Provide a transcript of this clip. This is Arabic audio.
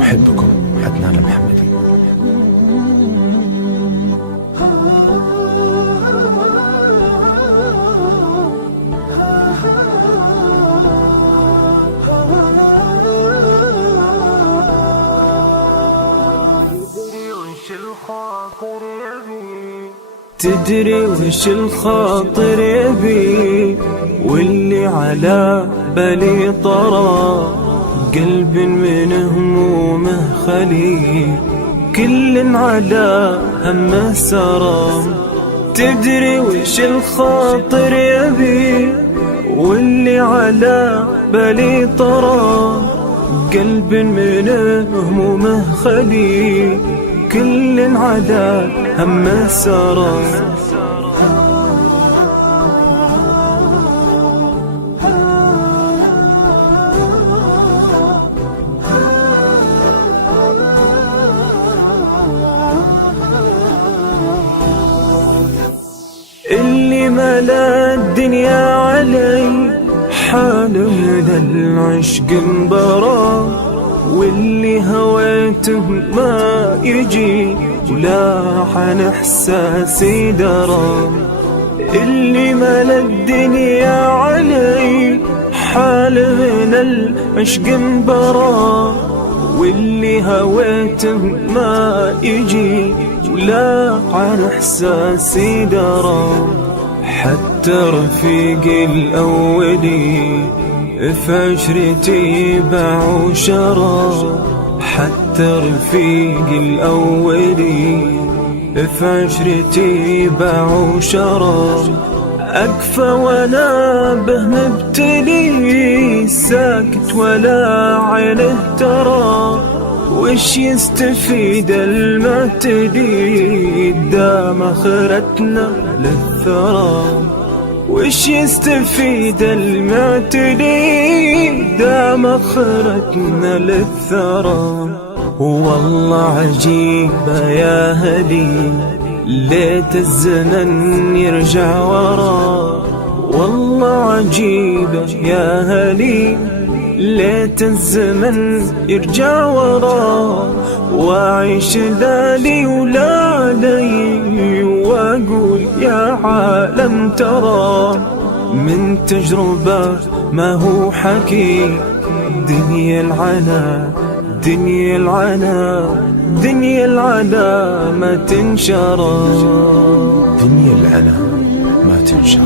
أحبكم عدنان المحمدي. تدري وش الخاطر يبي واللي على بالي طرى، قلب من همومه خلي كل على همه سرى. تدري وش الخاطر يبي واللي على بالي طرى، قلب من همومه خلي كل على همه سرى. اللي ملا الدنيا علي حال من العشق انبرى، واللي هويته ما يجي ولا عن احساسي درى. اللي ملا الدنيا علي حال من العشق انبرى، واللي هويته ما يجي ولا عن احساسي درى. حتى رفيقي الاولي في عشرتي باع وشرى، حتى رفيقي الاولي في عشرتي باع وشرى. أكفى وانا به مبتلي ساكت ولا عينه ترى، وش يستفيد المعتدي دام اخرتنا للثرى. وش يستفيد المعتدي دام اخرتنا للثرى. والله عجيبة يا هدي ليت الزمن يرجع ورا. والله عجيبة يا هدي ليت الزمن يرجع ورا، واعيش لالي ولا لي واقول يا عالم ترى. من تجربة ما هو حكي دنيا العنا، دنيا العنا، دنيا العنا ما تنشرى. دنيا العنا ما تنشر.